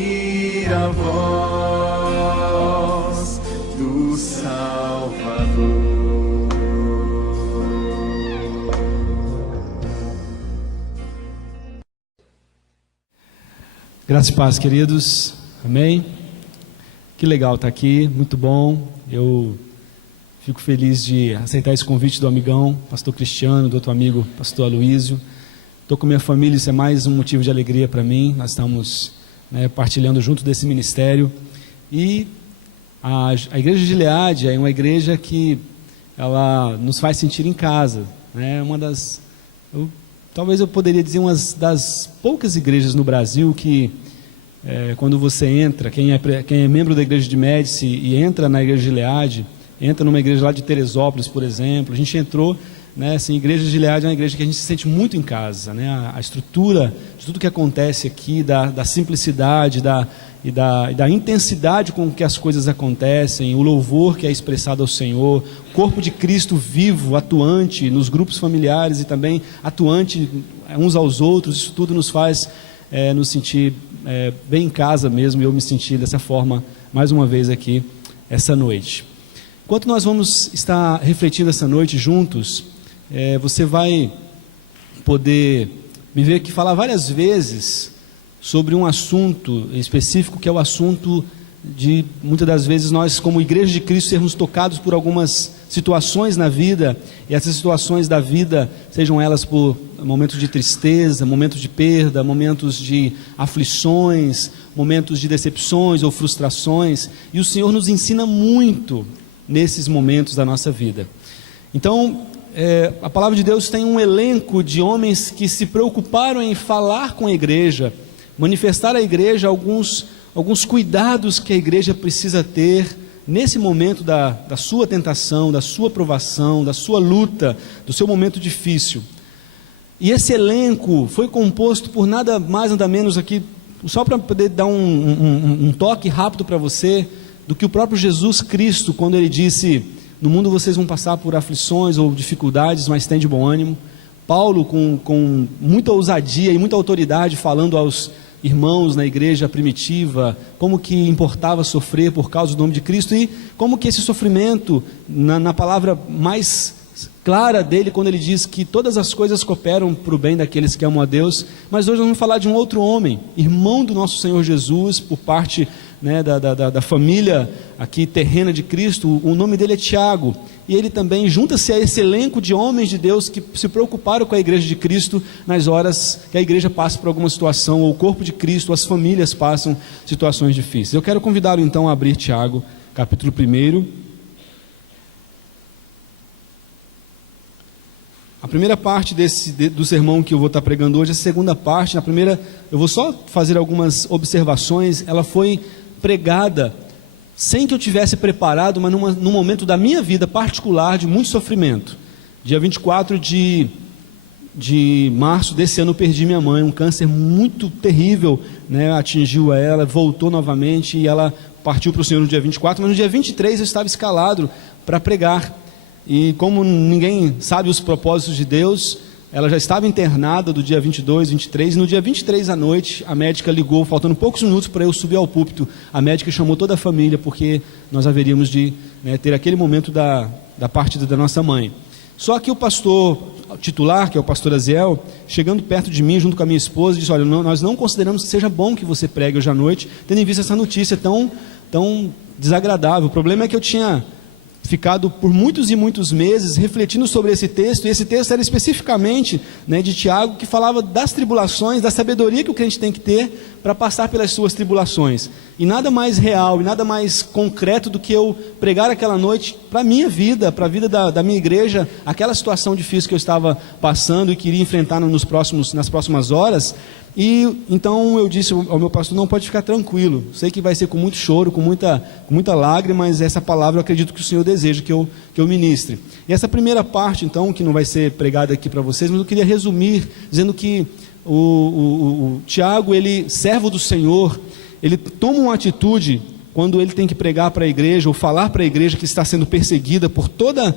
ouvir a voz do Salvador. Graça e paz, queridos. Amém? Que legal estar aqui, muito bom. Eu fico feliz de aceitar esse convite do amigão, pastor Cristiano, do outro amigo, pastor Aloísio. Estou com minha família, isso é mais um motivo de alegria para mim. Nós estamos partilhando junto desse ministério. E a Igreja de Gileade é uma igreja que ela nos faz sentir em casa. Uma das... Talvez eu poderia dizer uma das poucas igrejas no Brasil que, quando você entra, quem é membro da igreja de Médici e entra na igreja de Gileade, entra numa igreja lá de Teresópolis, por exemplo, a gente entrou, assim, a igreja de Gileade é uma igreja que a gente se sente muito em casa, a estrutura de tudo que acontece aqui, da simplicidade, e da intensidade com que as coisas acontecem, o louvor que é expressado ao Senhor, o corpo de Cristo vivo, atuante nos grupos familiares e também atuante uns aos outros. Isso tudo nos faz nos sentir bem em casa mesmo, e eu me senti dessa forma mais uma vez aqui essa noite. Enquanto nós vamos estar refletindo essa noite juntos, você vai poder me ver aqui falar várias vezes sobre um assunto específico, que é o assunto de, muitas das vezes, nós como Igreja de Cristo sermos tocados por algumas situações na vida, e essas situações da vida, sejam elas por momentos de tristeza, momentos de perda, momentos de aflições, momentos de decepções ou frustrações, e o Senhor nos ensina muito nesses momentos da nossa vida. Então, a palavra de Deus tem um elenco de homens que se preocuparam em falar com a igreja, manifestar à igreja alguns cuidados que a igreja precisa ter nesse momento da sua tentação, da sua provação, da sua luta, do seu momento difícil. E esse elenco foi composto por nada mais, nada menos aqui, só para poder dar um toque rápido para você, do que o próprio Jesus Cristo, quando ele disse: no mundo vocês vão passar por aflições ou dificuldades, mas tem de bom ânimo. Paulo, com muita ousadia e muita autoridade, falando aos irmãos na igreja primitiva, como que importava sofrer por causa do nome de Cristo, e como que esse sofrimento, na palavra mais clara dele, quando ele diz que todas as coisas cooperam para o bem daqueles que amam a Deus. Mas hoje nós vamos falar de um outro homem, irmão do nosso Senhor Jesus, por parte da família aqui terrena de Cristo. O nome dele é Tiago, e ele também junta-se a esse elenco de homens de Deus que se preocuparam com a igreja de Cristo nas horas que a igreja passa por alguma situação, ou o corpo de Cristo, as famílias passam situações difíceis. Eu quero convidá-lo então a abrir Tiago, capítulo 1. A primeira parte do sermão que eu vou estar pregando hoje, a segunda parte. Na primeira, eu vou só fazer algumas observações. Ela foi pregada sem que eu tivesse preparado, mas num momento da minha vida particular de muito sofrimento. Dia 24 de março desse ano eu perdi minha mãe. Um câncer muito terrível, atingiu ela, voltou novamente, e ela partiu para o Senhor no dia 24, mas no dia 23 eu estava escalado para pregar. E como ninguém sabe os propósitos de Deus, ela já estava internada do dia 22, 23, e no dia 23 à noite, a médica ligou, faltando poucos minutos para eu subir ao púlpito. A médica chamou toda a família, porque nós haveríamos de ter aquele momento da partida da nossa mãe. Só que o pastor titular, que é o pastor Aziel, chegando perto de mim, junto com a minha esposa, disse: olha, nós não consideramos que seja bom que você pregue hoje à noite, tendo em vista essa notícia tão desagradável. O problema é que eu tinha ficado por muitos e muitos meses refletindo sobre esse texto, e esse texto era especificamente de Tiago, que falava das tribulações, da sabedoria que o crente tem que ter para passar pelas suas tribulações. E nada mais real e nada mais concreto do que eu pregar aquela noite para a minha vida, para a vida da minha igreja, aquela situação difícil que eu estava passando e queria enfrentar nas próximas horas. E então eu disse ao meu pastor: não, pode ficar tranquilo, sei que vai ser com muito choro, com muita lágrima, mas essa palavra eu acredito que o Senhor deseja que eu ministre. E essa primeira parte, então, que não vai ser pregada aqui para vocês, mas eu queria resumir dizendo que o Tiago, ele, servo do Senhor, ele toma uma atitude quando ele tem que pregar para a igreja, ou falar para a igreja que está sendo perseguida por toda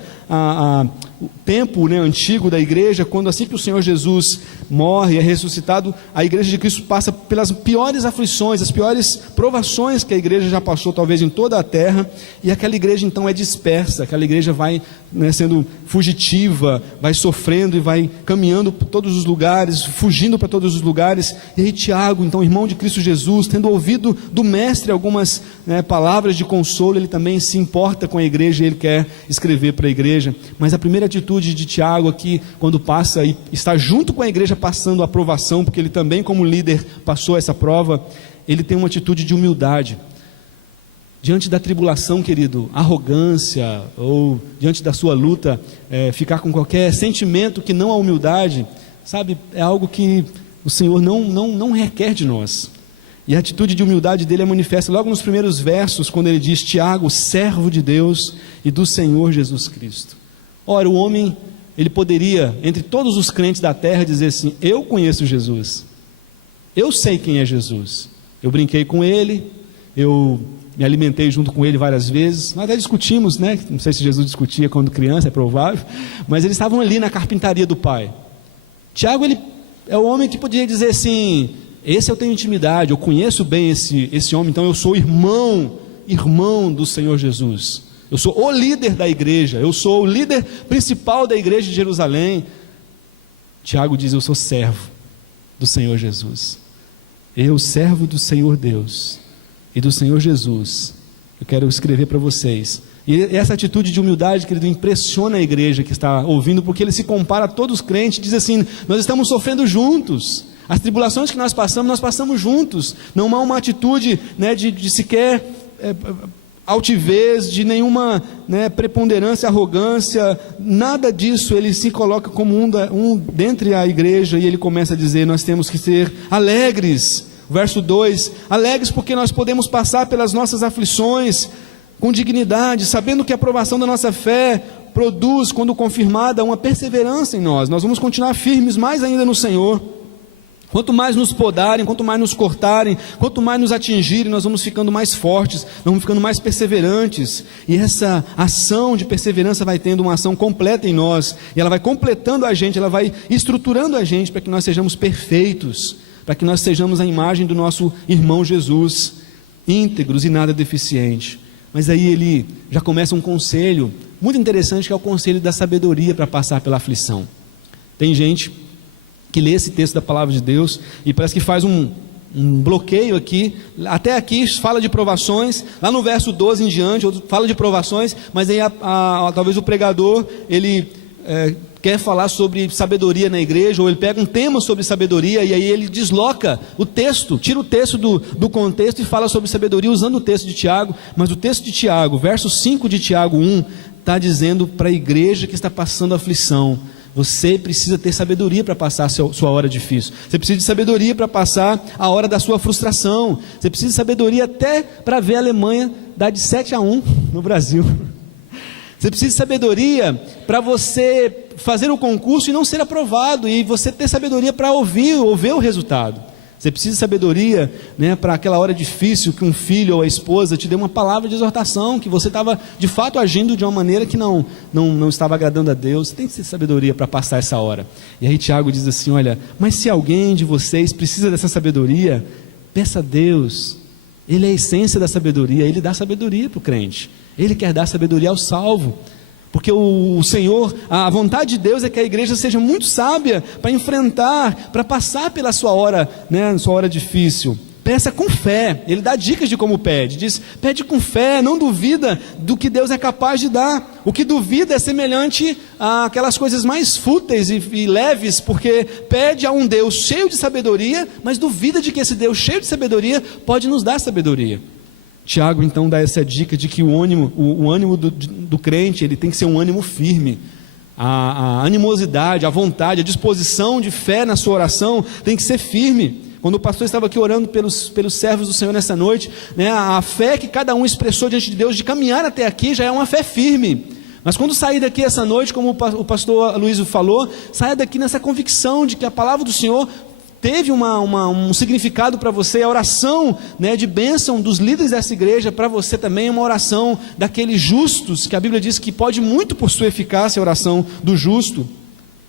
tempo, né, antigo da igreja, quando assim que o Senhor Jesus morre, é ressuscitado, a igreja de Cristo passa pelas piores aflições, as piores provações que a igreja já passou, talvez em toda a terra, e aquela igreja então é dispersa, aquela igreja vai, né, sendo fugitiva, vai sofrendo e vai caminhando por todos os lugares, fugindo para todos os lugares. E aí Tiago, então irmão de Cristo Jesus, tendo ouvido do mestre algumas, né, palavras de consolo, ele também se importa com a igreja, ele quer escrever para a igreja. Mas a primeira atitude de Tiago aqui, quando passa e está junto com a igreja passando a provação, porque ele também como líder passou essa prova, ele tem uma atitude de humildade. Diante da tribulação, querido, arrogância, ou diante da sua luta, ficar com qualquer sentimento que não a humildade, sabe, é algo que o Senhor não requer de nós. E a atitude de humildade dele é manifesta logo nos primeiros versos, quando ele diz: Tiago, servo de Deus e do Senhor Jesus Cristo. Ora, o homem, ele poderia, entre todos os crentes da terra, dizer assim: eu conheço Jesus, eu sei quem é Jesus, eu brinquei com ele, eu me alimentei junto com ele várias vezes, nós até discutimos, né? Não sei se Jesus discutia quando criança, é provável, mas eles estavam ali na carpintaria do Pai. Tiago, ele é o homem que poderia dizer assim: esse eu tenho intimidade, eu conheço bem esse homem, então eu sou irmão do Senhor Jesus, eu sou o líder da igreja, eu sou o líder principal da igreja de Jerusalém. Tiago diz: eu sou servo do Senhor Jesus, eu, servo do Senhor Deus e do Senhor Jesus, eu quero escrever para vocês. E essa atitude de humildade, querido, impressiona a igreja que está ouvindo, porque ele se compara a todos os crentes, diz assim: nós estamos sofrendo juntos, as tribulações que nós passamos juntos. Não há uma atitude, né, de sequer altivez, de nenhuma, né, preponderância, arrogância, nada disso. Ele se coloca como um dentre a igreja, e ele começa a dizer: nós temos que ser alegres. Verso 2: alegres porque nós podemos passar pelas nossas aflições com dignidade, sabendo que a aprovação da nossa fé produz, quando confirmada, uma perseverança em nós. Nós vamos continuar firmes mais ainda no Senhor. Quanto mais nos podarem, quanto mais nos cortarem, quanto mais nos atingirem, nós vamos ficando mais fortes, nós vamos ficando mais perseverantes. E essa ação de perseverança vai tendo uma ação completa em nós, e ela vai completando a gente, ela vai estruturando a gente para que nós sejamos perfeitos, para que nós sejamos a imagem do nosso irmão Jesus, íntegros e nada deficiente. Mas aí ele já começa um conselho muito interessante, que é o conselho da sabedoria para passar pela aflição. Tem gente que lê esse texto da palavra de Deus e parece que faz um bloqueio aqui. Até aqui fala de provações, lá no verso 12 em diante fala de provações, mas aí talvez o pregador ele quer falar sobre sabedoria na igreja, ou ele pega um tema sobre sabedoria, e aí ele desloca o texto, tira o texto do contexto e fala sobre sabedoria usando o texto de Tiago. Mas o texto de Tiago, verso 5 de Tiago 1, está dizendo para a igreja que está passando aflição: você precisa ter sabedoria para passar a sua hora difícil, você precisa de sabedoria para passar a hora da sua frustração, você precisa de sabedoria até para ver a Alemanha dar de 7-1 no Brasil. Você precisa de sabedoria para você fazer o concurso e não ser aprovado, e você ter sabedoria para ouvir o resultado. Você precisa de sabedoria, né, para aquela hora difícil que um filho ou a esposa te dê uma palavra de exortação, que você estava de fato agindo de uma maneira que não estava agradando a Deus. Você tem que ter sabedoria para passar essa hora. E aí Tiago diz assim: olha, mas se alguém de vocês precisa dessa sabedoria, peça a Deus. Ele é a essência da sabedoria, Ele dá sabedoria para o crente, Ele quer dar sabedoria ao salvo, porque o Senhor, a vontade de Deus é que a igreja seja muito sábia para enfrentar, para passar pela sua hora, né, sua hora difícil. Peça com fé. Ele dá dicas de como pede, diz: pede com fé, não duvida do que Deus é capaz de dar. O que duvida é semelhante àquelas coisas mais fúteis e leves, porque pede a um Deus cheio de sabedoria, mas duvida de que esse Deus cheio de sabedoria pode nos dar sabedoria. Tiago então dá essa dica de que o ânimo do crente, ele tem que ser um ânimo firme. A animosidade, a vontade, a disposição de fé na sua oração tem que ser firme. Quando o pastor estava aqui orando pelos servos do Senhor nessa noite, né, a fé que cada um expressou diante de Deus de caminhar até aqui já é uma fé firme. Mas quando sair daqui essa noite, como o pastor Luiz falou, saia daqui nessa convicção de que a palavra do Senhor teve um significado para você. A oração, né, de bênção dos líderes dessa igreja para você também é uma oração daqueles justos, que a Bíblia diz que pode muito por sua eficácia a oração do justo.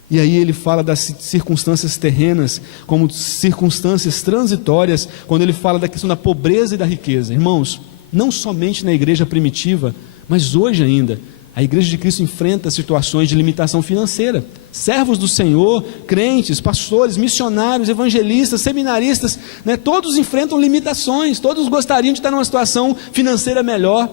E aí ele fala das circunstâncias terrenas como circunstâncias transitórias, quando ele fala da questão da pobreza e da riqueza. Irmãos, não somente na igreja primitiva, mas hoje ainda, a igreja de Cristo enfrenta situações de limitação financeira. Servos do Senhor, crentes, pastores, missionários, evangelistas, seminaristas, né, todos enfrentam limitações, todos gostariam de estar numa situação financeira melhor.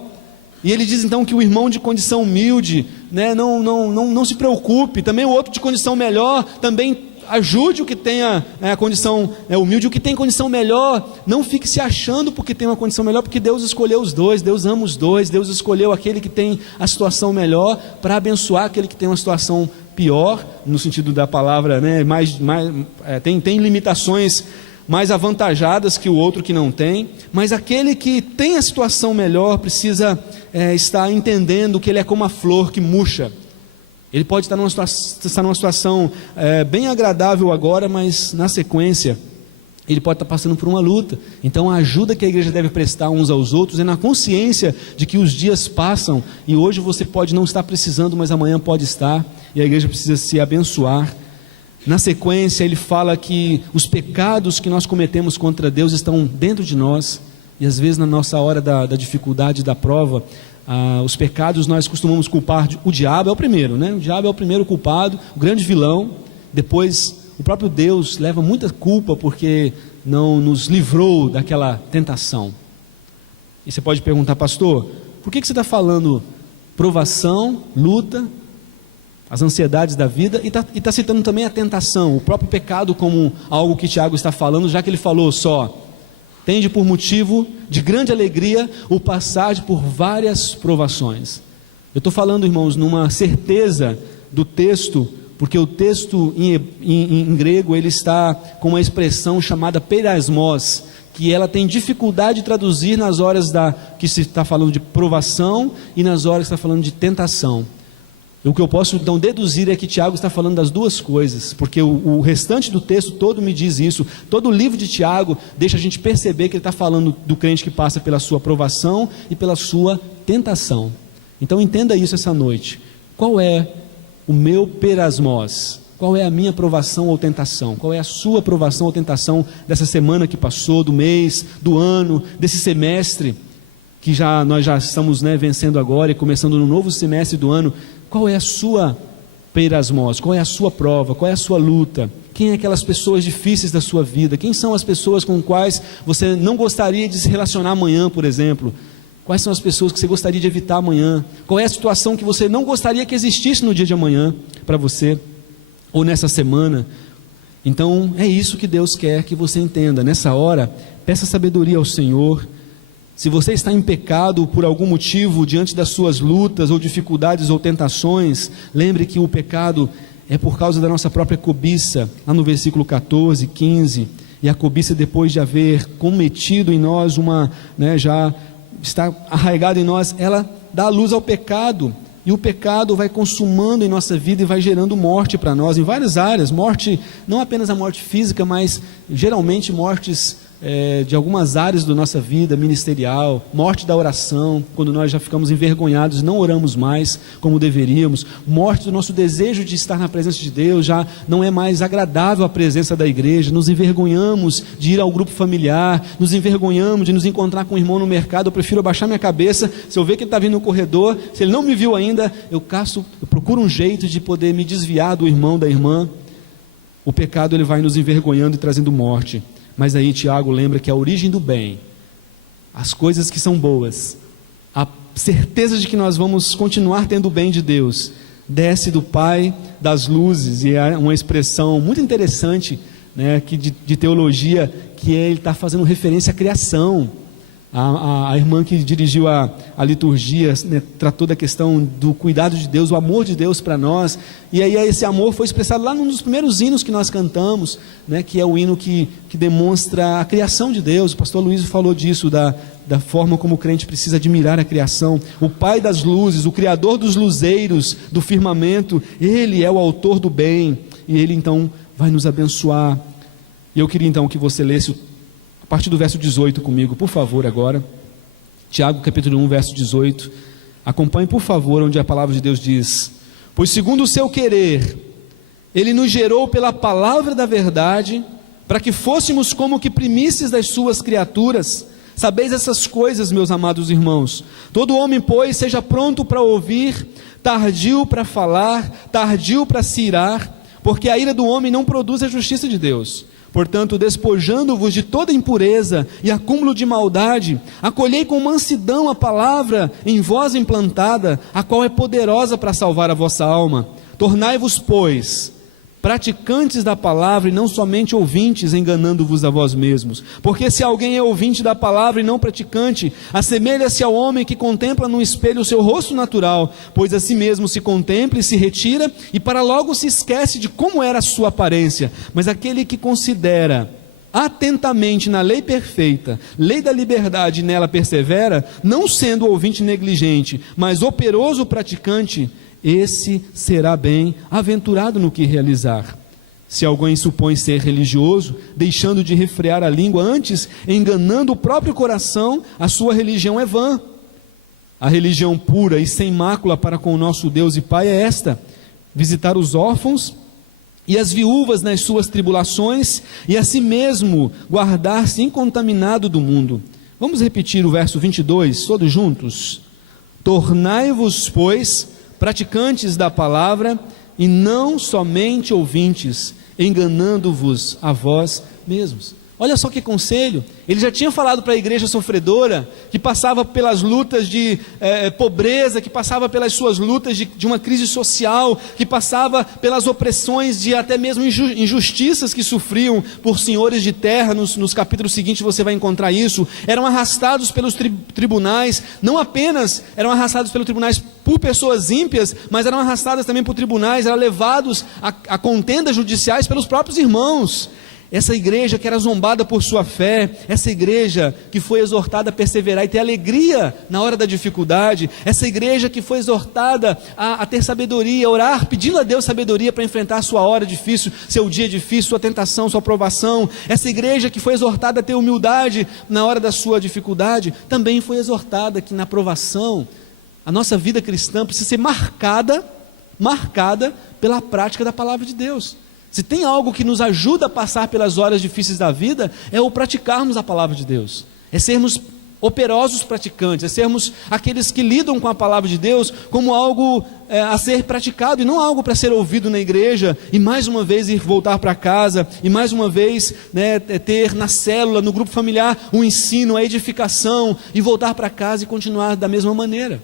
E ele diz então que o irmão de condição humilde, né, não se preocupe, também o outro de condição melhor, também ajude o que tenha a condição humilde, o que tem condição melhor, não fique se achando porque tem uma condição melhor, porque Deus escolheu os dois, Deus ama os dois, Deus escolheu aquele que tem a situação melhor para abençoar aquele que tem uma situação pior, no sentido da palavra, né, tem limitações mais avantajadas que o outro que não tem, mas aquele que tem a situação melhor precisa estar entendendo que ele é como a flor que murcha. Ele pode estar numa situação bem agradável agora, mas na sequência ele pode estar passando por uma luta. Então a ajuda que a igreja deve prestar uns aos outros é na consciência de que os dias passam e hoje você pode não estar precisando, mas amanhã pode estar, e a igreja precisa se abençoar. Na sequência ele fala que os pecados que nós cometemos contra Deus estão dentro de nós, e às vezes na nossa hora da dificuldade, da prova, os pecados nós costumamos culpar. O diabo é o primeiro, né? O diabo é o primeiro culpado, o grande vilão. Depois o próprio Deus leva muita culpa porque não nos livrou daquela tentação. E você pode perguntar: pastor, por que você está falando provação, luta, as ansiedades da vida, e está citando também a tentação, o próprio pecado, como algo que Tiago está falando, já que ele falou só: tende por motivo de grande alegria o passar por várias provações. Eu estou falando, irmãos, numa certeza do texto, porque o texto em grego ele está com uma expressão chamada peirasmos, que ela tem dificuldade de traduzir nas horas que se está falando de provação e nas horas que está falando de tentação. O que eu posso então deduzir é que Tiago está falando das duas coisas, porque o restante do texto todo me diz isso. Todo o livro de Tiago deixa a gente perceber que ele está falando do crente que passa pela sua provação e pela sua tentação. Então entenda isso essa noite. Qual é o meu peirasmos? Qual é a minha provação ou tentação? Qual é a sua provação ou tentação dessa semana que passou, do mês, do ano, desse semestre que nós já estamos, né, vencendo agora e começando no novo semestre do ano? Qual é a sua peirasmos? Qual é a sua prova? Qual é a sua luta? Quem é aquelas pessoas difíceis da sua vida? Quem são as pessoas com quais você não gostaria de se relacionar amanhã, por exemplo? Quais são as pessoas que você gostaria de evitar amanhã? Qual é a situação que você não gostaria que existisse no dia de amanhã para você? Ou nessa semana? Então é isso que Deus quer que você entenda. Nessa hora, peça sabedoria ao Senhor. Se você está em pecado por algum motivo, diante das suas lutas ou dificuldades ou tentações, lembre que o pecado é por causa da nossa própria cobiça, lá no versículo 14, 15, e a cobiça, depois de haver cometido em nós já está arraigada em nós, ela dá luz ao pecado, e o pecado vai consumando em nossa vida e vai gerando morte para nós, em várias áreas, morte, não apenas a morte física, mas geralmente mortes de algumas áreas da nossa vida ministerial, morte da oração, quando nós já ficamos envergonhados e não oramos mais como deveríamos, morte do nosso desejo de estar na presença de Deus, já não é mais agradável a presença da igreja, nos envergonhamos de ir ao grupo familiar, nos envergonhamos de nos encontrar com o irmão no mercado. Eu prefiro abaixar minha cabeça, se eu ver que ele está vindo no corredor, se ele não me viu ainda, eu procuro um jeito de poder me desviar do irmão, da irmã. O pecado ele vai nos envergonhando e trazendo morte. Mas aí Tiago lembra que a origem do bem, as coisas que são boas, a certeza de que nós vamos continuar tendo o bem de Deus, desce do Pai das luzes. E é uma expressão muito interessante, né, de teologia, que ele está fazendo referência à criação. A irmã que dirigiu a liturgia, né, tratou da questão do cuidado de Deus, o amor de Deus para nós, e aí esse amor foi expressado lá num dos primeiros hinos que nós cantamos, né, que é o hino que demonstra a criação de Deus. O pastor Luiz falou disso, da forma como o crente precisa admirar a criação. O Pai das luzes, o Criador dos luzeiros, do firmamento, Ele é o autor do bem, e Ele então vai nos abençoar. E eu queria então que você lesse a partir do verso 18 comigo, por favor, agora. Tiago capítulo 1, verso 18. Acompanhe, por favor, onde a palavra de Deus diz: pois segundo o seu querer, Ele nos gerou pela palavra da verdade, para que fôssemos como que primícias das suas criaturas. Sabeis essas coisas, meus amados irmãos. Todo homem, pois, seja pronto para ouvir, tardio para falar, tardio para se irar, porque a ira do homem não produz a justiça de Deus. Portanto, despojando-vos de toda impureza e acúmulo de maldade, acolhei com mansidão a palavra em vós implantada, a qual é poderosa para salvar a vossa alma. Tornai-vos, pois, praticantes da palavra e não somente ouvintes, enganando-vos a vós mesmos. Porque se alguém é ouvinte da palavra e não praticante, assemelha-se ao homem que contempla no espelho o seu rosto natural, pois a si mesmo se contempla e se retira, e para logo se esquece de como era a sua aparência. Mas aquele que considera atentamente na lei perfeita, lei da liberdade, e nela persevera, não sendo ouvinte negligente, mas operoso praticante, esse será bem-aventurado no que realizar. Se alguém supõe ser religioso, deixando de refrear a língua, antes enganando o próprio coração, a sua religião é vã. A religião pura e sem mácula para com o nosso Deus e Pai é esta: visitar os órfãos e as viúvas nas suas tribulações, e a si mesmo guardar-se incontaminado do mundo. Vamos repetir o verso 22, todos juntos. Tornai-vos, pois, praticantes da palavra, e não somente ouvintes, enganando-vos a vós mesmos. Olha só que conselho. Ele já tinha falado para a igreja sofredora, que passava pelas lutas de pobreza, que passava pelas suas lutas de uma crise social, que passava pelas opressões de até mesmo injustiças que sofriam por senhores de terra. Nos capítulos seguintes você vai encontrar isso. Eram arrastados pelos tribunais, não apenas eram arrastados pelos tribunais por pessoas ímpias, mas eram arrastadas também por tribunais, eram levados a contendas judiciais pelos próprios irmãos. Essa igreja que era zombada por sua fé, essa igreja que foi exortada a perseverar e ter alegria na hora da dificuldade, essa igreja que foi exortada a ter sabedoria, a orar, pedindo a Deus sabedoria para enfrentar a sua hora difícil, seu dia difícil, sua tentação, sua provação, essa igreja que foi exortada a ter humildade na hora da sua dificuldade, também foi exortada que na provação, a nossa vida cristã precisa ser marcada pela prática da palavra de Deus. Se tem algo que nos ajuda a passar pelas horas difíceis da vida, é o praticarmos a palavra de Deus, é sermos operosos praticantes, é sermos aqueles que lidam com a palavra de Deus como algo a ser praticado, e não algo para ser ouvido na igreja, e mais uma vez voltar para casa, e mais uma vez ter na célula, no grupo familiar, um ensino, a edificação, e voltar para casa e continuar da mesma maneira.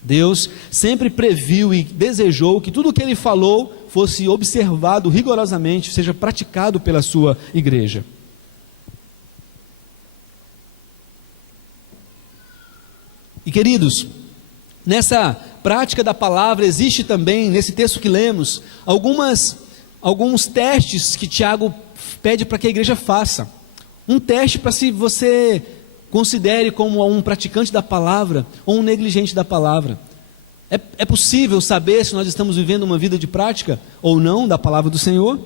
Deus sempre previu e desejou que tudo o que Ele falou fosse observado rigorosamente, seja praticado pela sua igreja. E queridos, nessa prática da palavra existe também, nesse texto que lemos, alguns testes que Tiago pede para que a igreja faça. Um teste para se você considere como um praticante da palavra ou um negligente da palavra. É possível saber se nós estamos vivendo uma vida de prática ou não da palavra do Senhor?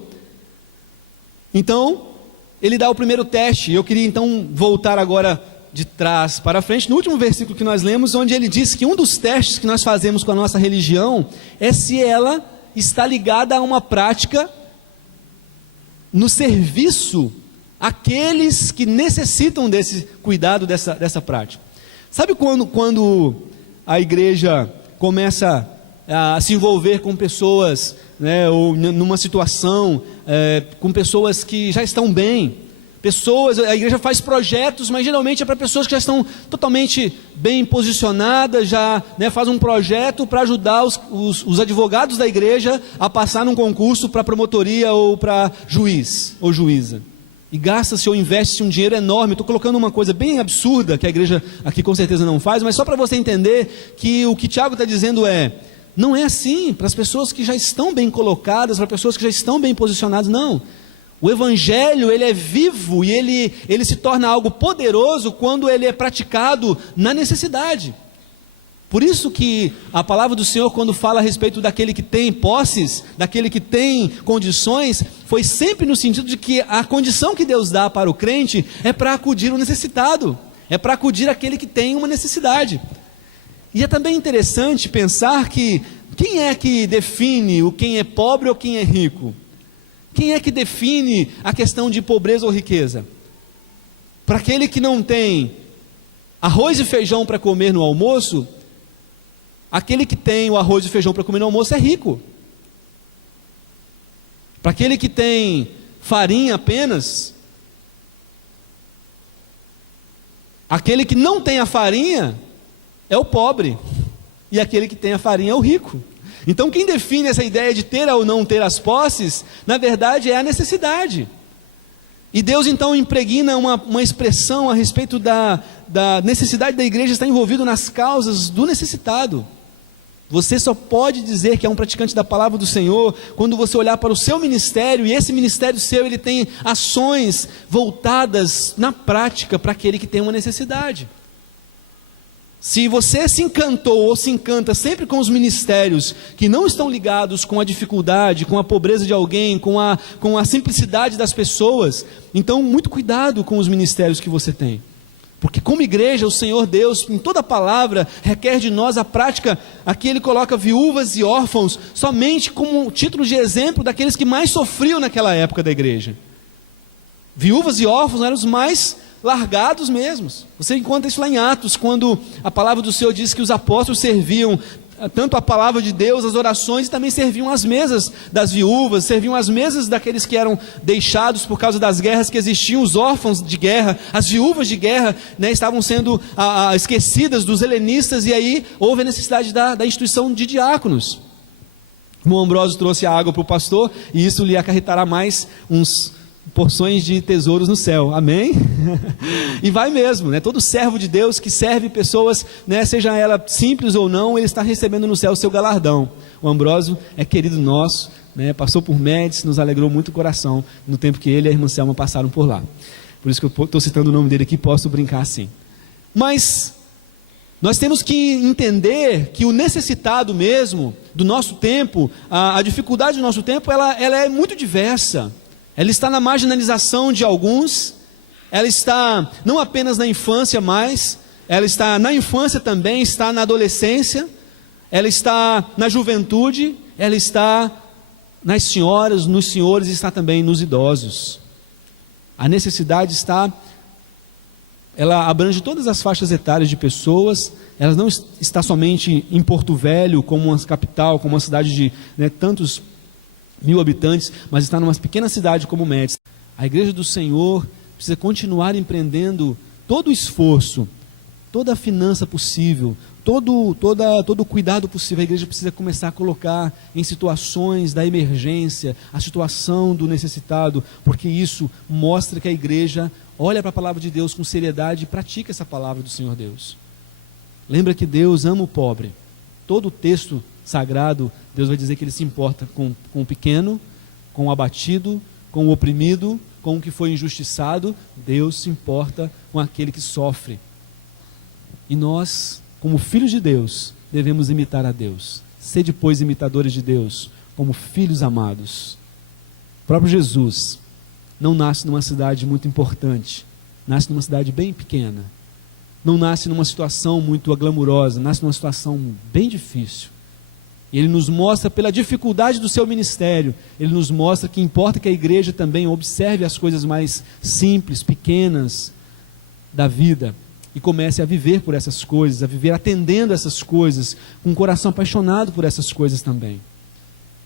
Então, ele dá o primeiro teste. Eu queria então voltar agora de trás para frente, no último versículo que nós lemos, onde ele diz que um dos testes que nós fazemos com a nossa religião é se ela está ligada a uma prática no serviço àqueles que necessitam desse cuidado, dessa prática. Sabe quando a igreja começa a se envolver com pessoas, ou numa situação, com pessoas que já estão bem, a igreja faz projetos, mas geralmente é para pessoas que já estão totalmente bem posicionadas, já faz um projeto para ajudar os advogados da igreja a passar num concurso para promotoria ou para juiz ou juíza. E gasta-se ou investe-se um dinheiro enorme. Estou colocando uma coisa bem absurda, que a igreja aqui com certeza não faz, mas só para você entender que o que Tiago está dizendo não é assim, para as pessoas que já estão bem colocadas, para pessoas que já estão bem posicionadas, não. O evangelho, ele é vivo e ele se torna algo poderoso quando ele é praticado na necessidade. Por isso que a palavra do Senhor, quando fala a respeito daquele que tem posses, daquele que tem condições, foi sempre no sentido de que a condição que Deus dá para o crente é para acudir o necessitado, é para acudir aquele que tem uma necessidade. E é também interessante pensar que quem é que define o quem é pobre ou quem é rico? Quem é que define a questão de pobreza ou riqueza? Para aquele que não tem arroz e feijão para comer no almoço, aquele que tem o arroz e feijão para comer no almoço é rico. Para aquele que tem farinha apenas, aquele que não tem a farinha é o pobre, e aquele que tem a farinha é o rico. Então quem define essa ideia de ter ou não ter as posses, na verdade é a necessidade. E Deus então impregna uma expressão a respeito da necessidade da igreja estar envolvido nas causas do necessitado. Você só pode dizer que é um praticante da palavra do Senhor quando você olhar para o seu ministério, e esse ministério seu, ele tem ações voltadas na prática para aquele que tem uma necessidade. Se você se encantou ou se encanta sempre com os ministérios que não estão ligados com a dificuldade, com a pobreza de alguém, com a simplicidade das pessoas, então muito cuidado com os ministérios que você tem. Porque como igreja, o Senhor Deus, em toda a palavra, requer de nós a prática. Aqui Ele coloca viúvas e órfãos somente como título de exemplo daqueles que mais sofriam naquela época da igreja. Viúvas e órfãos eram os mais largados mesmos. Você encontra isso lá em Atos, quando a palavra do Senhor diz que os apóstolos serviam tanto a palavra de Deus, as orações, e também serviam as mesas das viúvas, serviam as mesas daqueles que eram deixados por causa das guerras que existiam, os órfãos de guerra, as viúvas de guerra, né, estavam sendo esquecidas dos helenistas, e aí houve a necessidade da instituição de diáconos. O irmão Ambrósio trouxe a água para o pastor, e isso lhe acarretará mais uns porções de tesouros no céu, amém? E vai mesmo, né? Todo servo de Deus que serve pessoas, né, seja ela simples ou não, ele está recebendo no céu o seu galardão. O Ambrósio é querido nosso, né? Passou por Médici, nos alegrou muito o coração no tempo que ele e a irmã Selma passaram por lá. Por isso que eu estou citando o nome dele aqui, posso brincar assim. Mas nós temos que entender que o necessitado mesmo do nosso tempo, a dificuldade do nosso tempo, ela é muito diversa. Ela está na marginalização de alguns, ela está não apenas na infância mais, ela está na infância também, está na adolescência, ela está na juventude, ela está nas senhoras, nos senhores, e está também nos idosos. A necessidade ela abrange todas as faixas etárias de pessoas, ela não está somente em Porto Velho, como uma capital, como uma cidade de, né, tantos 1000 habitantes, mas está numa pequena cidade como Médici. A igreja do Senhor precisa continuar empreendendo todo o esforço, toda a finança possível, todo o cuidado possível. A igreja precisa começar a colocar em situações da emergência, a situação do necessitado, porque isso mostra que a igreja olha para a palavra de Deus com seriedade e pratica essa palavra do Senhor Deus. Lembra que Deus ama o pobre. Todo o texto sagrado, Deus vai dizer que Ele se importa com o pequeno, com o abatido, com o oprimido, com o que foi injustiçado. Deus se importa com aquele que sofre. E nós, como filhos de Deus, devemos imitar a Deus. Sede, pois, imitadores de Deus, como filhos amados. O próprio Jesus não nasce numa cidade muito importante, nasce numa cidade bem pequena. Não nasce numa situação muito glamurosa, nasce numa situação bem difícil. Ele nos mostra, pela dificuldade do seu ministério, ele nos mostra que importa que a igreja também observe as coisas mais simples, pequenas da vida, e comece a viver por essas coisas, a viver atendendo essas coisas, com um coração apaixonado por essas coisas também.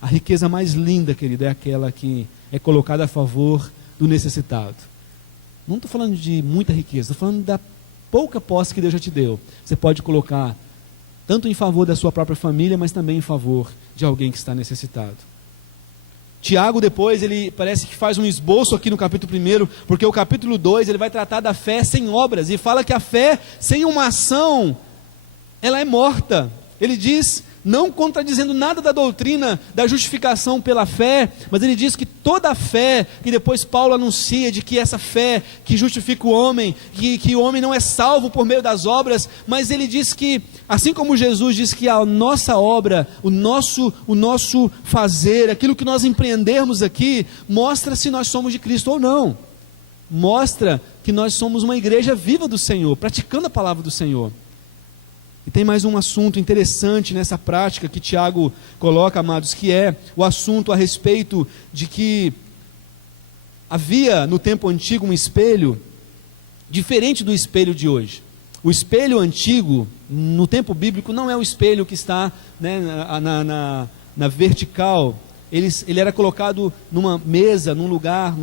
A riqueza mais linda, querido, é aquela que é colocada a favor do necessitado. Não estou falando de muita riqueza, estou falando da pouca posse que Deus já te deu. Você pode colocar tanto em favor da sua própria família, mas também em favor de alguém que está necessitado. Tiago depois, ele parece que faz um esboço aqui no capítulo 1, porque o capítulo 2, ele vai tratar da fé sem obras, e fala que a fé sem uma ação, ela é morta. Ele diz, não contradizendo nada da doutrina da justificação pela fé, mas ele diz que toda a fé, que depois Paulo anuncia de que essa fé que justifica o homem, que o homem não é salvo por meio das obras, mas ele diz que, assim como Jesus diz que a nossa obra, o nosso fazer, aquilo que nós empreendermos aqui, mostra se nós somos de Cristo ou não, mostra que nós somos uma igreja viva do Senhor, praticando a palavra do Senhor. E tem mais um assunto interessante nessa prática que Tiago coloca, amados, que é o assunto a respeito de que havia no tempo antigo um espelho diferente do espelho de hoje. O espelho antigo, no tempo bíblico, não é o espelho que está, né, na vertical. Ele era colocado numa mesa, num lugar,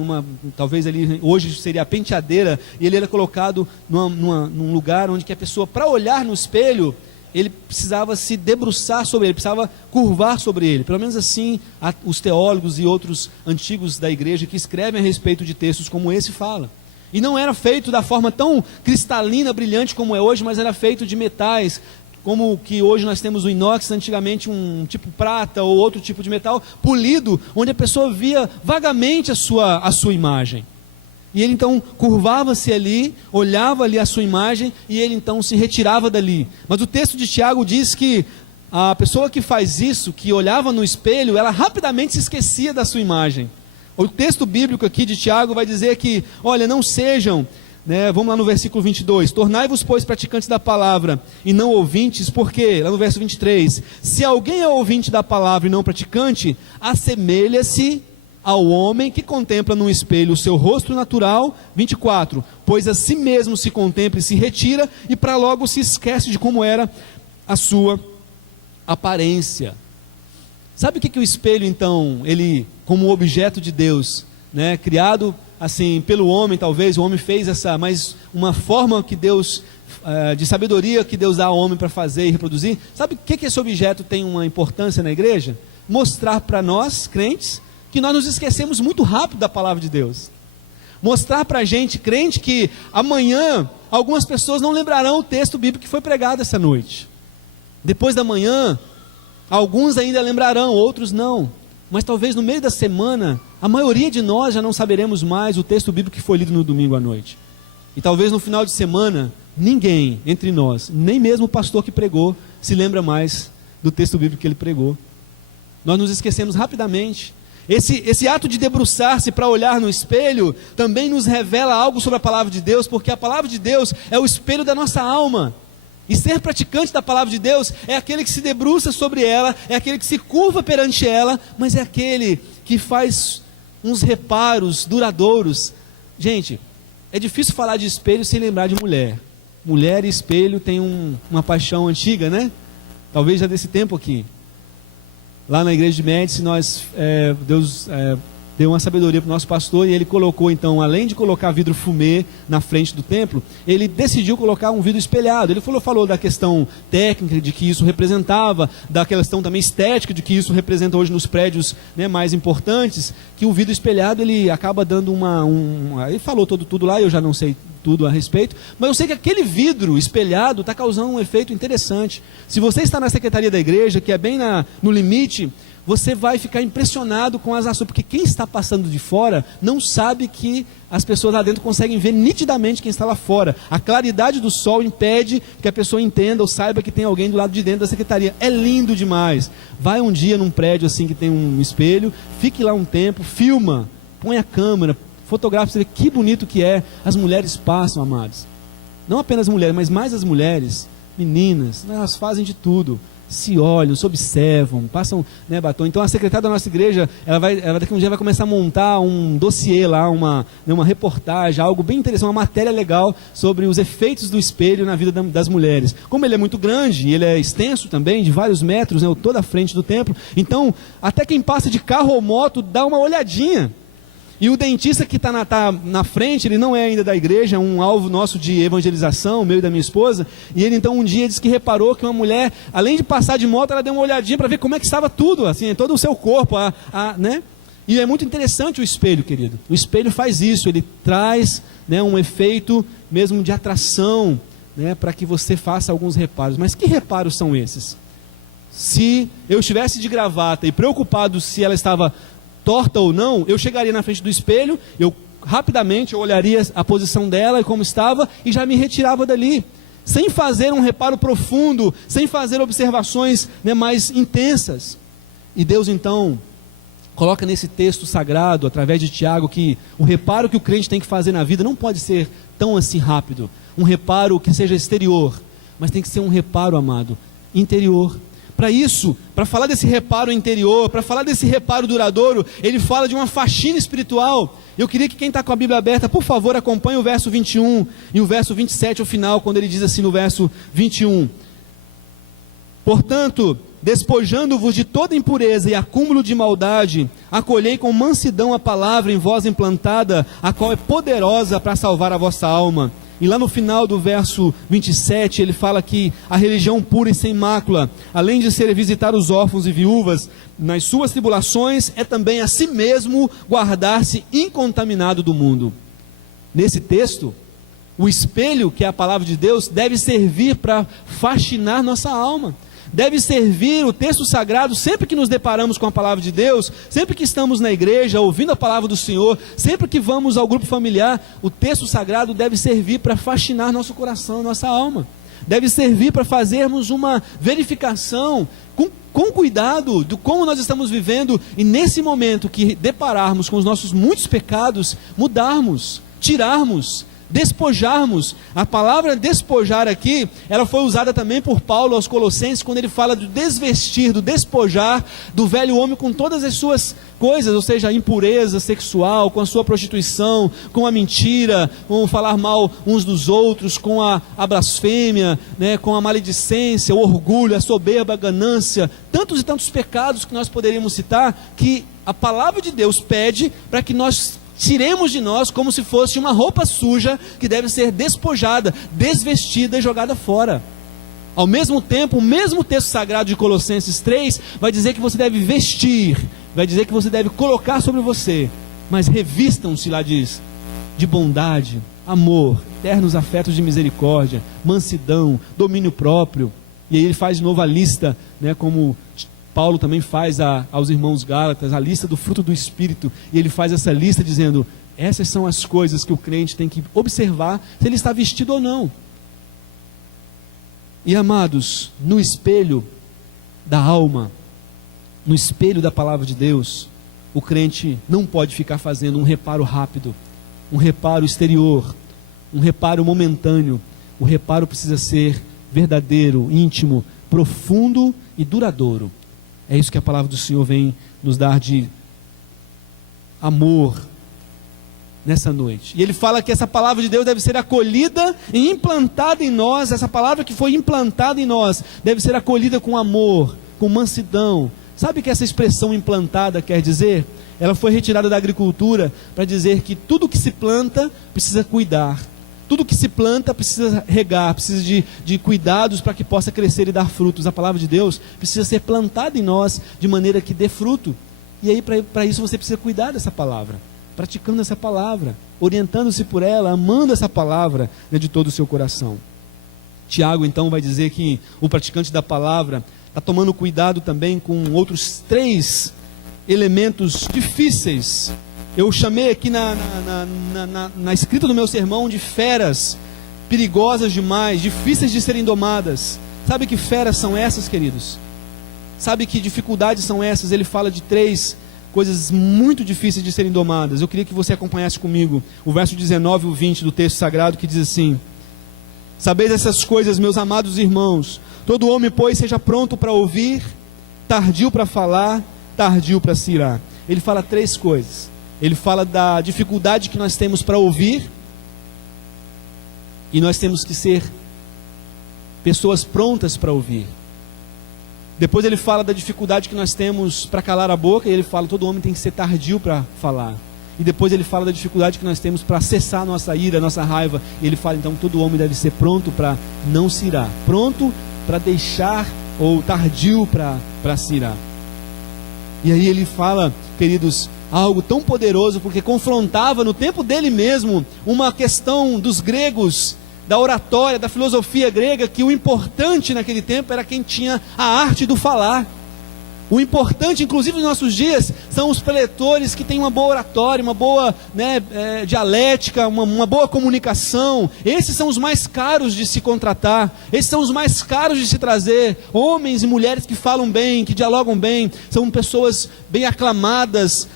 talvez ali, hoje seria a penteadeira, e ele era colocado num lugar onde que a pessoa, para olhar no espelho, ele precisava se debruçar sobre ele, precisava curvar sobre ele. Pelo menos assim, os teólogos e outros antigos da igreja que escrevem a respeito de textos como esse falam. E não era feito da forma tão cristalina, brilhante como é hoje, mas era feito de metais, como que hoje nós temos o inox, antigamente um tipo prata ou outro tipo de metal polido, onde a pessoa via vagamente a sua imagem. E ele então curvava-se ali, olhava ali a sua imagem e ele então se retirava dali. Mas o texto de Tiago diz que a pessoa que faz isso, que olhava no espelho, ela rapidamente se esquecia da sua imagem. O texto bíblico aqui de Tiago vai dizer que, olha, não sejam... vamos lá no versículo 22, tornai-vos pois praticantes da palavra e não ouvintes, porque, lá no verso 23, se alguém é ouvinte da palavra e não praticante, assemelha-se ao homem que contempla num espelho o seu rosto natural. 24, pois a si mesmo se contempla e se retira, e para logo se esquece de como era a sua aparência. Sabe o que o espelho então, ele como objeto de Deus, criado assim, pelo homem, talvez, o homem fez mas uma forma que Deus, de sabedoria que Deus dá ao homem para fazer e reproduzir. Sabe o que esse objeto tem uma importância na igreja? Mostrar para nós, crentes, que nós nos esquecemos muito rápido da palavra de Deus. Mostrar para a gente, crente, que amanhã, algumas pessoas não lembrarão o texto bíblico que foi pregado essa noite. Depois da manhã, alguns ainda lembrarão, outros não. Mas talvez no meio da semana, a maioria de nós já não saberemos mais o texto bíblico que foi lido no domingo à noite. E talvez no final de semana, ninguém entre nós, nem mesmo o pastor que pregou, se lembra mais do texto bíblico que ele pregou. Nós nos esquecemos rapidamente. Esse ato de debruçar-se para olhar no espelho, também nos revela algo sobre a palavra de Deus, porque a palavra de Deus é o espelho da nossa alma. E ser praticante da palavra de Deus é aquele que se debruça sobre ela, é aquele que se curva perante ela, mas é aquele que faz uns reparos duradouros. Gente, é difícil falar de espelho sem lembrar de mulher. Mulher e espelho tem uma paixão antiga, né? Talvez já desse tempo aqui. Lá na igreja de Médici, Deus deu uma sabedoria para o nosso pastor, e ele colocou então, além de colocar vidro fumê na frente do templo, ele decidiu colocar um vidro espelhado. Ele falou da questão técnica de que isso representava, da questão também estética de que isso representa hoje nos prédios, mais importantes, que o vidro espelhado ele acaba dando ele falou tudo lá, eu já não sei tudo a respeito, mas eu sei que aquele vidro espelhado está causando um efeito interessante. Se você está na secretaria da igreja, que é bem no limite, você vai ficar impressionado com as ações, porque quem está passando de fora não sabe que as pessoas lá dentro conseguem ver nitidamente quem está lá fora. A claridade do sol impede que a pessoa entenda ou saiba que tem alguém do lado de dentro da secretaria. É lindo demais. Vai um dia num prédio assim que tem um espelho, fique lá um tempo, filma, põe a câmera, fotografa, você vê que bonito que é. As mulheres passam, amados. Não apenas mulheres, mas mais as mulheres, meninas, elas fazem de tudo. Se olham, se observam, passam batom. Então a secretária da nossa igreja, ela daqui a um dia vai começar a montar um dossiê lá, uma reportagem, algo bem interessante, uma matéria legal sobre os efeitos do espelho na vida das mulheres. Como ele é muito grande, e ele é extenso também, de vários metros, toda a frente do templo, então até quem passa de carro ou moto dá uma olhadinha. E o dentista que está na frente, ele não é ainda da igreja, é um alvo nosso de evangelização, meu e da minha esposa, e ele então um dia disse que reparou que uma mulher, além de passar de moto, ela deu uma olhadinha para ver como é que estava tudo, assim, todo o seu corpo, né? E é muito interessante o espelho, querido. O espelho faz isso, ele traz um efeito mesmo de atração, para que você faça alguns reparos. Mas que reparos são esses? Se eu estivesse de gravata e preocupado se ela estava torta ou não, eu chegaria na frente do espelho, rapidamente eu olharia a posição dela e como estava e já me retirava dali, sem fazer um reparo profundo, sem fazer observações, né, mais intensas. E Deus então coloca nesse texto sagrado, através de Tiago, que o reparo que o crente tem que fazer na vida não pode ser tão assim rápido, um reparo que seja exterior, mas tem que ser um reparo, amado, interior. Para isso, para falar desse reparo interior, para falar desse reparo duradouro, ele fala de uma faxina espiritual. Eu queria que quem está com a Bíblia aberta, por favor, acompanhe o verso 21 e o verso 27 ao final, quando ele diz assim no verso 21. Portanto, despojando-vos de toda impureza e acúmulo de maldade, acolhei com mansidão a palavra em vós implantada, a qual é poderosa para salvar a vossa alma. E lá no final do verso 27, ele fala que a religião pura e sem mácula, além de ser visitar os órfãos e viúvas, nas suas tribulações, é também a si mesmo guardar-se incontaminado do mundo. Nesse texto, o espelho, que é a palavra de Deus, deve servir para faxinar nossa alma. Deve servir o texto sagrado, sempre que nos deparamos com a palavra de Deus, sempre que estamos na igreja, ouvindo a palavra do Senhor, sempre que vamos ao grupo familiar, o texto sagrado deve servir para faxinar nosso coração, nossa alma. Deve servir para fazermos uma verificação com cuidado de como nós estamos vivendo, e nesse momento que depararmos com os nossos muitos pecados, mudarmos, tirarmos, despojarmos. A palavra despojar aqui, ela foi usada também por Paulo aos Colossenses, quando ele fala do desvestir, do despojar do velho homem com todas as suas coisas, ou seja, a impureza sexual, com a sua prostituição, com a mentira, com o falar mal uns dos outros, com a blasfêmia, né, com a maledicência, o orgulho, a soberba, a ganância, tantos e tantos pecados que nós poderíamos citar, que a palavra de Deus pede para que nós tiremos de nós como se fosse uma roupa suja que deve ser despojada, desvestida e jogada fora. Ao mesmo tempo, o mesmo texto sagrado de Colossenses 3 vai dizer que você deve vestir, vai dizer que você deve colocar sobre você, mas revistam-se, lá diz, de bondade, amor, ternos afetos de misericórdia, mansidão, domínio próprio. E aí ele faz de novo a lista, né, como Paulo também faz aos irmãos Gálatas, a lista do fruto do Espírito, e ele faz essa lista dizendo, essas são as coisas que o crente tem que observar, se ele está vestido ou não. E amados, no espelho da alma, no espelho da palavra de Deus, o crente não pode ficar fazendo um reparo rápido, um reparo exterior, um reparo momentâneo. O reparo precisa ser verdadeiro, íntimo, profundo e duradouro. É isso que a palavra do Senhor vem nos dar de amor nessa noite. E ele fala que essa palavra de Deus deve ser acolhida e implantada em nós. Essa palavra que foi implantada em nós deve ser acolhida com amor, com mansidão. Sabe o que essa expressão implantada quer dizer? Ela foi retirada da agricultura para dizer que tudo que se planta precisa cuidar. Tudo que se planta precisa regar, precisa de cuidados para que possa crescer e dar frutos. A palavra de Deus precisa ser plantada em nós de maneira que dê fruto. E aí para isso você precisa cuidar dessa palavra, praticando essa palavra, orientando-se por ela, amando essa palavra, né, de todo o seu coração. Tiago então vai dizer que o praticante da palavra está tomando cuidado também com outros 3 elementos difíceis. Eu chamei aqui na escrita do meu sermão de feras perigosas demais, difíceis de serem domadas. Sabe que feras são essas, queridos? Sabe que dificuldades são essas? Ele fala de 3 coisas muito difíceis de serem domadas. Eu queria que você acompanhasse comigo o verso 19 e o 20 do texto sagrado, que diz assim: sabeis essas coisas, meus amados irmãos, todo homem, pois, seja pronto para ouvir, tardio para falar, tardio para se irar. Ele fala 3 coisas. Ele fala da dificuldade que nós temos para ouvir, e nós temos que ser pessoas prontas para ouvir. Depois ele fala da dificuldade que nós temos para calar a boca, e ele fala todo homem tem que ser tardio para falar. E depois ele fala da dificuldade que nós temos para cessar a nossa ira, a nossa raiva. E ele fala então todo homem deve ser pronto para não se irar, pronto para deixar, ou tardio para se irar. E aí ele fala, queridos, algo tão poderoso, porque confrontava no tempo dele mesmo uma questão dos gregos, da oratória, da filosofia grega, que o importante naquele tempo era quem tinha a arte do falar. O importante, inclusive nos nossos dias, são os preletores que têm uma boa oratória, uma boa dialética, uma boa comunicação. Esses são os mais caros de se contratar, esses são os mais caros de se trazer. Homens e mulheres que falam bem, que dialogam bem, são pessoas bem aclamadas,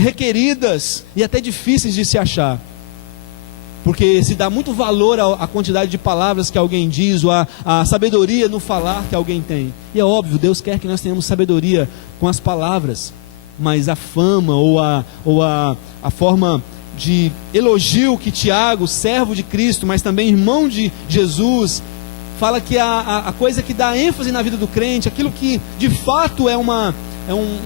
requeridas e até difíceis de se achar. Porque se dá muito valor à quantidade de palavras que alguém diz, ou à sabedoria no falar que alguém tem. E é óbvio, Deus quer que nós tenhamos sabedoria com as palavras, mas a fama ou a forma de elogio que Tiago, servo de Cristo, mas também irmão de Jesus, fala que a coisa que dá ênfase na vida do crente, aquilo que de fato é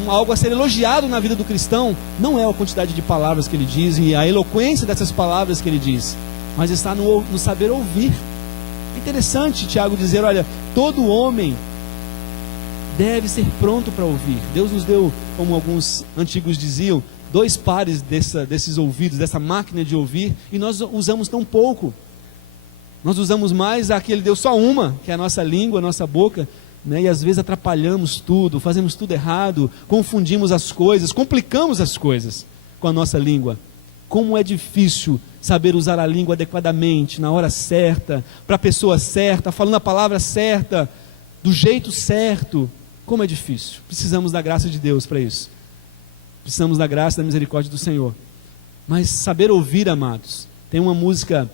algo a ser elogiado na vida do cristão, não é a quantidade de palavras que ele diz e a eloquência dessas palavras que ele diz, mas está no saber ouvir. É interessante Tiago dizer, olha, todo homem deve ser pronto para ouvir. Deus nos deu, como alguns antigos diziam, 2 pares desses ouvidos, dessa máquina de ouvir, e nós usamos tão pouco. Nós usamos mais a que ele deu só uma, que é a nossa língua, a nossa boca, e às vezes atrapalhamos tudo, fazemos tudo errado, confundimos as coisas, complicamos as coisas com a nossa língua. Como é difícil saber usar a língua adequadamente, na hora certa, para a pessoa certa, falando a palavra certa, do jeito certo. Como é difícil. Precisamos da graça de Deus para isso. Precisamos da graça e da misericórdia do Senhor. Mas saber ouvir, amados, tem uma música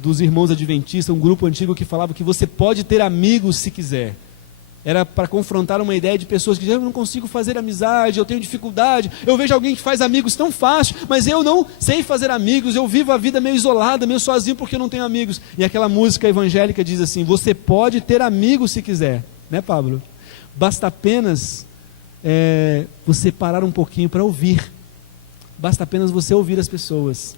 dos irmãos adventistas, um grupo antigo que falava que você pode ter amigos se quiser. Era para confrontar uma ideia de pessoas que dizem, eu não consigo fazer amizade, eu tenho dificuldade, eu vejo alguém que faz amigos tão fácil, mas eu não sei fazer amigos, eu vivo a vida meio isolada, meio sozinho porque eu não tenho amigos. E aquela música evangélica diz assim, você pode ter amigos se quiser, né, Pablo? Basta apenas você parar um pouquinho para ouvir, basta apenas você ouvir as pessoas.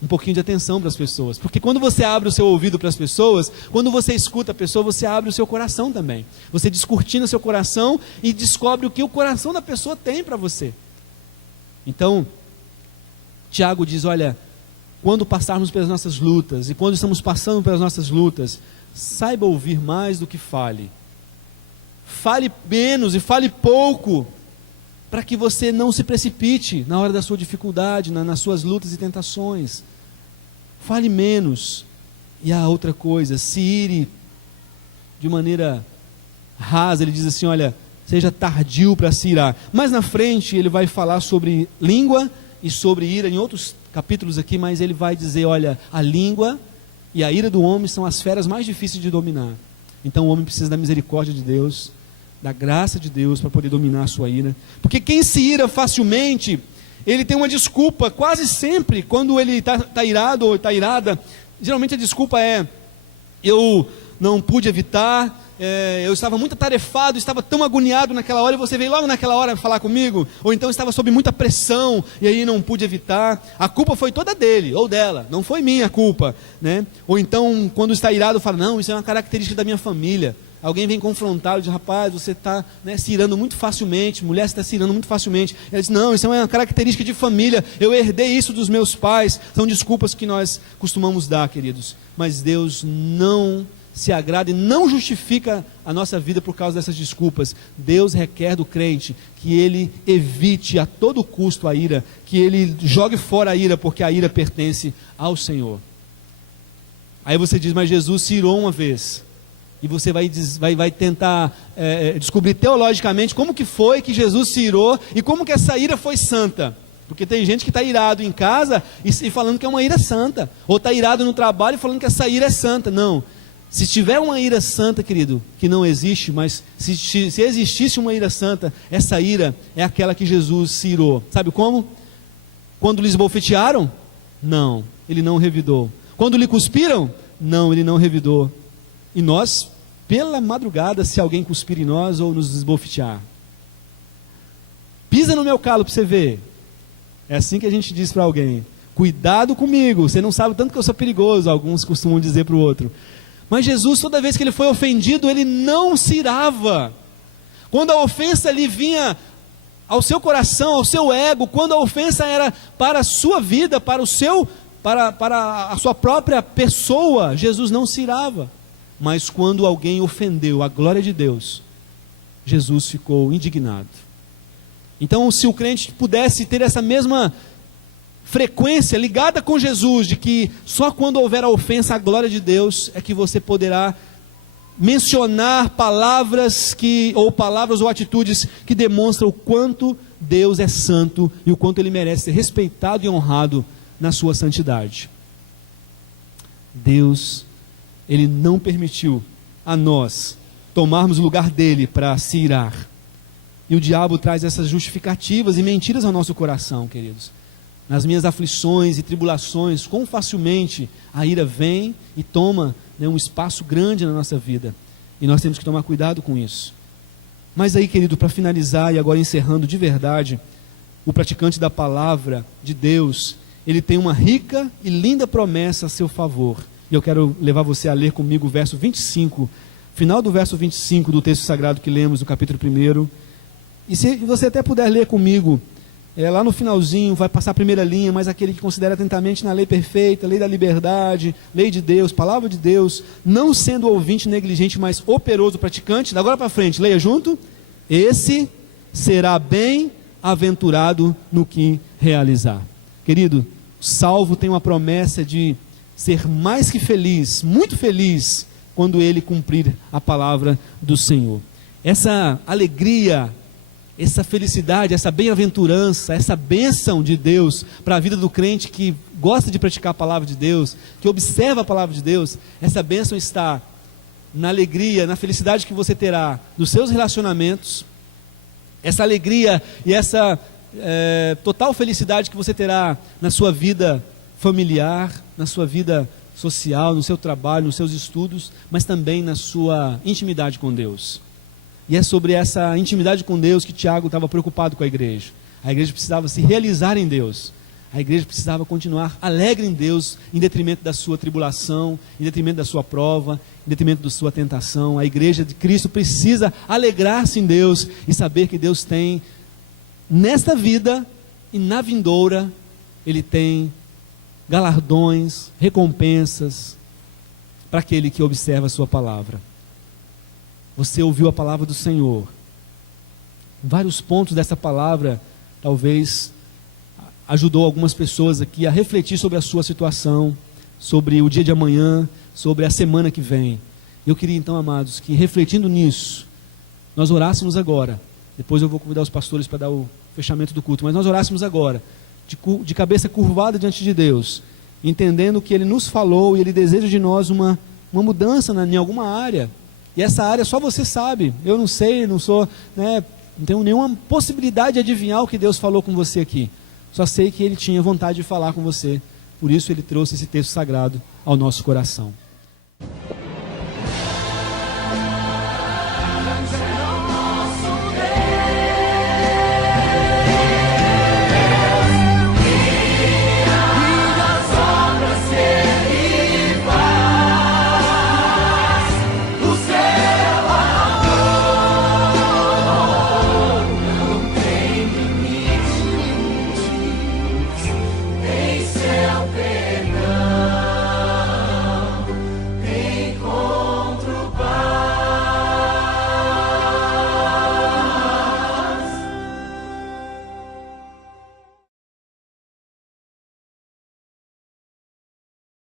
Um pouquinho de atenção para as pessoas, porque quando você abre o seu ouvido para as pessoas, quando você escuta a pessoa, você abre o seu coração também, você descortina o seu coração e descobre o que o coração da pessoa tem para você. Então, Tiago diz, olha, quando passarmos pelas nossas lutas, e quando estamos passando pelas nossas lutas, saiba ouvir mais do que fale, fale menos e fale pouco, para que você não se precipite na hora da sua dificuldade, nas suas lutas e tentações. Fale menos. E a outra coisa, se ire de maneira rasa, ele diz assim, olha, seja tardio para se irar. Mais na frente ele vai falar sobre língua e sobre ira, em outros capítulos aqui, mas ele vai dizer, olha, a língua e a ira do homem são as feras mais difíceis de dominar. Então o homem precisa da misericórdia de Deus, da graça de Deus para poder dominar a sua ira, porque quem se ira facilmente, ele tem uma desculpa, quase sempre, quando ele está irado ou está irada, geralmente a desculpa é, eu não pude evitar, eu estava muito atarefado, estava tão agoniado naquela hora, e você veio logo naquela hora falar comigo, ou então estava sob muita pressão, e aí não pude evitar, a culpa foi toda dele, ou dela, não foi minha a culpa, né? Ou então, quando está irado, fala, não, isso é uma característica da minha família. Alguém vem confrontá-lo e diz, rapaz, você está se irando muito facilmente, mulher, você está se irando muito facilmente. Ele diz, não, isso é uma característica de família, eu herdei isso dos meus pais. São desculpas que nós costumamos dar, queridos. Mas Deus não se agrada e não justifica a nossa vida por causa dessas desculpas. Deus requer do crente que ele evite a todo custo a ira, que ele jogue fora a ira, porque a ira pertence ao Senhor. Aí você diz, mas Jesus se irou uma vez. E você vai tentar descobrir teologicamente como que foi que Jesus se irou e como que essa ira foi santa. Porque tem gente que está irado em casa e falando que é uma ira santa. Ou está irado no trabalho e falando que essa ira é santa. Não. Se tiver uma ira santa, querido, que não existe, mas se existisse uma ira santa, essa ira é aquela que Jesus se irou. Sabe como? Quando lhes bofetearam? Não, ele não revidou. Quando lhe cuspiram? Não, ele não revidou. E nós, pela madrugada, se alguém cuspir em nós ou nos esbofetear, pisa no meu calo para você ver. É assim que a gente diz para alguém, cuidado comigo, você não sabe tanto que eu sou perigoso, alguns costumam dizer para o outro. Mas Jesus, toda vez que ele foi ofendido, ele não se irava. Quando a ofensa lhe vinha ao seu coração, ao seu ego, quando a ofensa era para a sua vida, para o seu para a sua própria pessoa, Jesus não se irava. Mas quando alguém ofendeu a glória de Deus, Jesus ficou indignado. Então, se o crente pudesse ter essa mesma frequência ligada com Jesus, de que só quando houver a ofensa à glória de Deus é que você poderá mencionar palavras ou atitudes que demonstram o quanto Deus é santo e o quanto Ele merece ser respeitado e honrado na sua santidade. Deus, Ele não permitiu a nós tomarmos o lugar dele para se irar. E o diabo traz essas justificativas e mentiras ao nosso coração, queridos. Nas minhas aflições e tribulações, quão facilmente a ira vem e toma um espaço grande na nossa vida. E nós temos que tomar cuidado com isso. Mas aí, querido, para finalizar e agora encerrando de verdade, o praticante da palavra de Deus, ele tem uma rica e linda promessa a seu favor. E eu quero levar você a ler comigo o verso 25, final do verso 25 do texto sagrado que lemos no capítulo 1. E se você até puder ler comigo, lá no finalzinho, vai passar a primeira linha, mas aquele que considera atentamente na lei perfeita, lei da liberdade, lei de Deus, palavra de Deus, não sendo ouvinte negligente, mas operoso praticante, da agora para frente, leia junto, esse será bem-aventurado no que realizar. Querido, o salvo tem uma promessa de ser mais que feliz, muito feliz, quando ele cumprir a palavra do Senhor. Essa alegria, essa felicidade, essa bem-aventurança, essa bênção de Deus para a vida do crente que gosta de praticar a palavra de Deus, que observa a palavra de Deus, essa bênção está na alegria, na felicidade que você terá nos seus relacionamentos, essa alegria e essa total felicidade que você terá na sua vida familiar, na sua vida social, no seu trabalho, nos seus estudos, mas também na sua intimidade com Deus. E é sobre essa intimidade com Deus que Tiago estava preocupado com a igreja. A igreja precisava se realizar em Deus. A igreja precisava continuar alegre em Deus, em detrimento da sua tribulação, em detrimento da sua prova, em detrimento da sua tentação. A igreja de Cristo precisa alegrar-se em Deus e saber que Deus tem, nesta vida e na vindoura, Ele tem galardões, recompensas para aquele que observa a sua palavra. Você ouviu a palavra do Senhor. Vários pontos dessa palavra, talvez, ajudou algumas pessoas aqui a refletir sobre a sua situação, sobre o dia de amanhã, sobre a semana que vem. Eu queria então, amados, que refletindo nisso, nós orássemos agora. Depois eu vou convidar os pastores para dar o fechamento do culto, mas nós orássemos agora, de cabeça curvada diante de Deus, entendendo que Ele nos falou e Ele deseja de nós uma mudança em alguma área. E essa área só você sabe. Eu não sei, não tenho nenhuma possibilidade de adivinhar o que Deus falou com você aqui. Só sei que Ele tinha vontade de falar com você. Por isso Ele trouxe esse texto sagrado ao nosso coração.